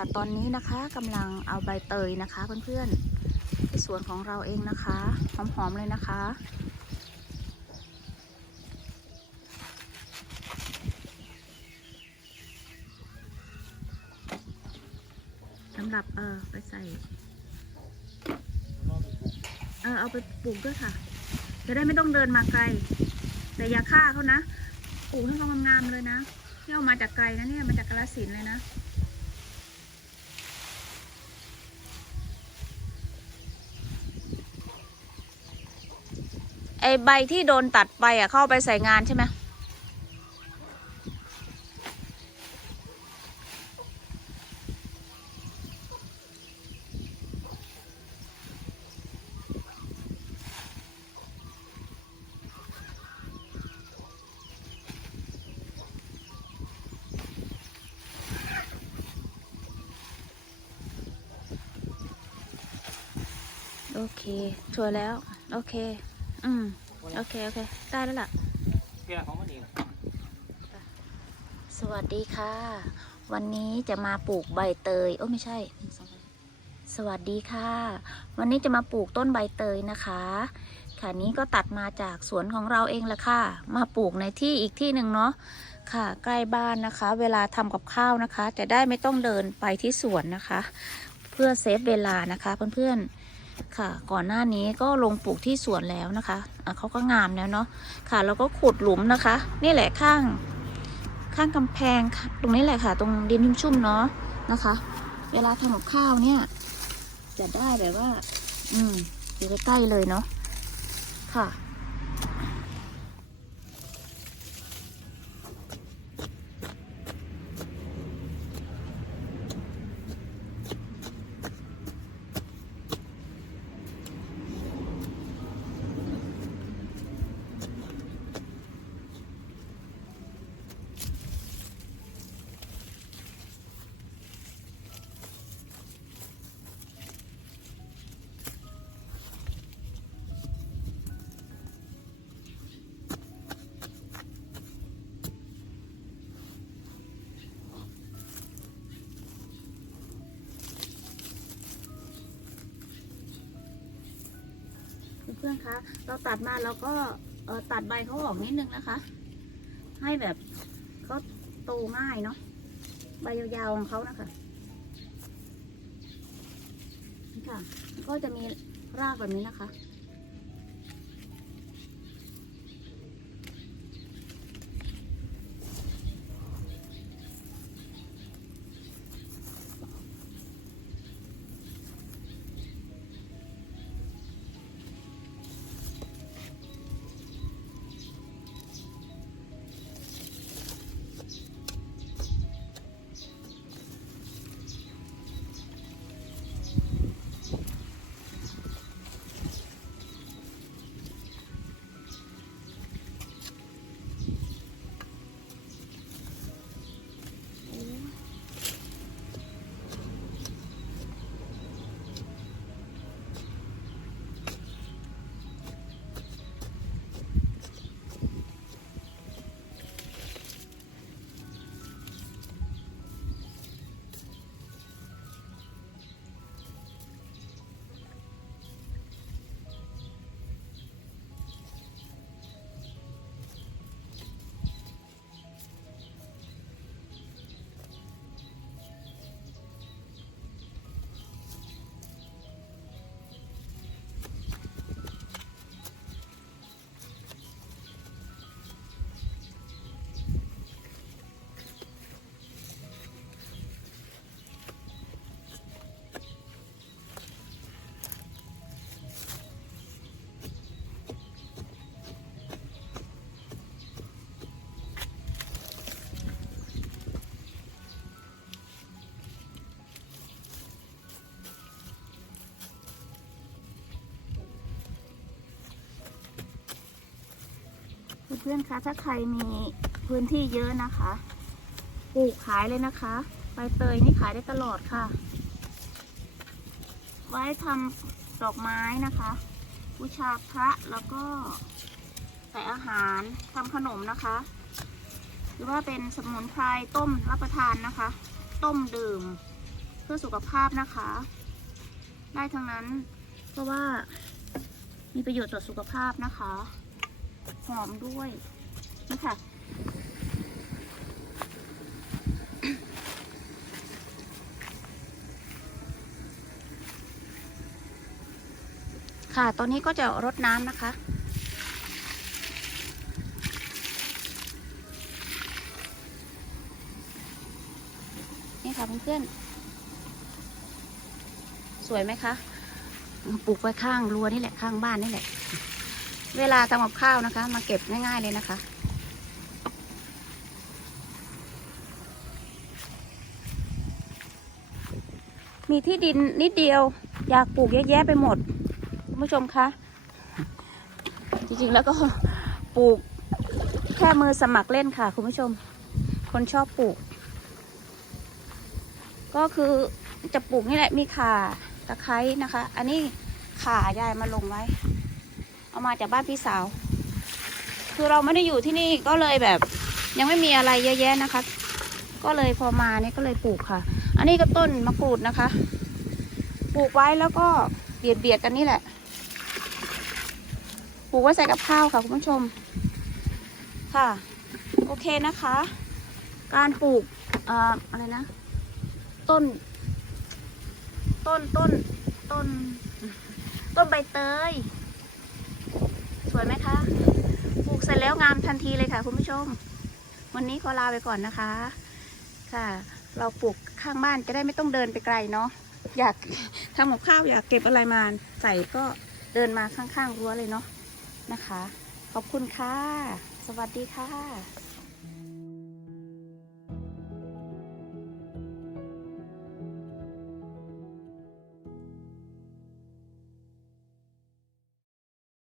ค่ะ ตอนนี้นะคะกำลังเอาใบเตยนะคะ เพื่อนๆที่สวนของเราเองนะคะหอมๆเลยนะคะสำหรับเออไปใส่ เออเอาไปปลูกด้วยค่ะ จะได้ไม่ต้องเดินมาไกล แต่อย่าฆ่าเขานะ ปลูกให้เขางามๆเลยนะที่เอามาจากไกลนะเนี่ยมาจากกาฬสินเลยนะ อใบที่โดนตัดไปอะเข้าเอาไปใส่งานใช่ไหมโอเคชัวร์แล้ว โอเค อืม โอเค โอเค ได้แล้วล่ะเกี่ยของมันเองสวัสดีค่ะ วันนี้จะมาปลูกใบเตย โอ้ไม่ใช่ สวัสดีค่ะ วันนี้จะมาปลูกต้นใบเตยนะคะ ค่ะนี้ก็ตัดมาจากสวนของเราเองแหละค่ะ มาปลูกในที่อีกที่หนึ่งเนาะ ค่ะ ใกล้บ้านนะคะ เวลาทำกับข้าวนะคะ จะได้ไม่ต้องเดินไปที่สวนนะคะ เพื่อเซฟเวลานะคะเพื่อนๆ ค่ะ ก่อนหน้านี้ก็ลงปลูกที่สวนแล้วนะคะะเขาก็งามแล้วเนาะค่ะแล้วก็ขุดหลุมนะคะ นี่แหละข้างข้างกำแพงตรงนี้แหละค่ะ ตรงดินชุ่มๆเนาะนะคะ เวลาทำกับข้าวเนี่ย จะได้แบบว่า อืมอยู่ใกล้ๆเลยเนาะค่ะ นๆคะ เราตัดมาแล้วก็เออตัดใบเขาออกนิดนึงนะคะ ให้แบบเขาโตง่ายเนาะใบยาวๆของเขานะคะนี่ค่ะ ก็จะมีรากแบบนี้นะคะ พื่อนๆคะถ้าใครมีพื้นที่เยอะนะคะปลูกขายเลยนะคะใบเตยนี่ขายได้ตลอดค่ะ ไว้ทำดอกไม้นะคะบูชาพระแล้วก็ใส่อาหารทำขนมนะคะ หรือว่าเป็นสมุนไพรต้มรับประทานนะคะ ต้มดื่มเพื่อสุขภาพนะคะ ได้ทั้งนั้นเพราะว่ามีประโยชน์ต่อสุขภาพนะคะ หอมด้วยนี่ค่ะค่ะ ตอนนี้ก็จะรดน้ำนะคะ นี่ค่ะเพื่อนๆ สวยไหมคะ ปลูกไว้ข้างรั้วนี่แหละ ข้างบ้านนี่แหละ เวลาทำกับข้าวนะคะ มาเก็บง่ายๆเลยนะคะ มีที่ดินนิดเดียว อยากปลูกเยอะแยะไปหมดคุณผู้ชมคะ จริงๆแล้วก็ปลูกแค่มือสมัครเล่นค่ะคุณผู้ชม คนชอบปลูก ก็คือจะปลูกนี่แหละมีข่าตะไคร้นะคะ อันนี้ข่ายายมาลงไว้ เอามาจากบ้านพี่สาว คือเราไม่ได้อยู่ที่นี่ก็เลยแบบ ยังไม่มีอะไรเยอะแยะนะคะ ก็เลยพอมาเนี่ยก็เลยปลูกค่ะ อันนี้ก็ต้นมะกรูดนะคะ ปลูกไว้แล้วก็เบียดเบียดๆกันนี่แหละ ปลูกไว้ใส่กับข้าวค่ะคุณผู้ชม ค่ะ โอเคนะคะ การปลูกอ่ออะไรนะ ต้น ต้นต้นต้น ต้นใบเตย วยไหมคะ ปลูกเสร็จแล้วงามทันทีเลยค่ะ คุณผู้ชม วันนี้ขอลาไปก่อนนะคะ ค่ะ เราปลูกข้างบ้านจะได้ไม่ต้องเดินไปไกลเนาะ อยากทำกับข้าวอยากเก็บอะไรมาใส่ก็เดินมาข้างๆรั้วเลยเนาะนะคะ ขอบคุณค่ะ สวัสดีค่ะ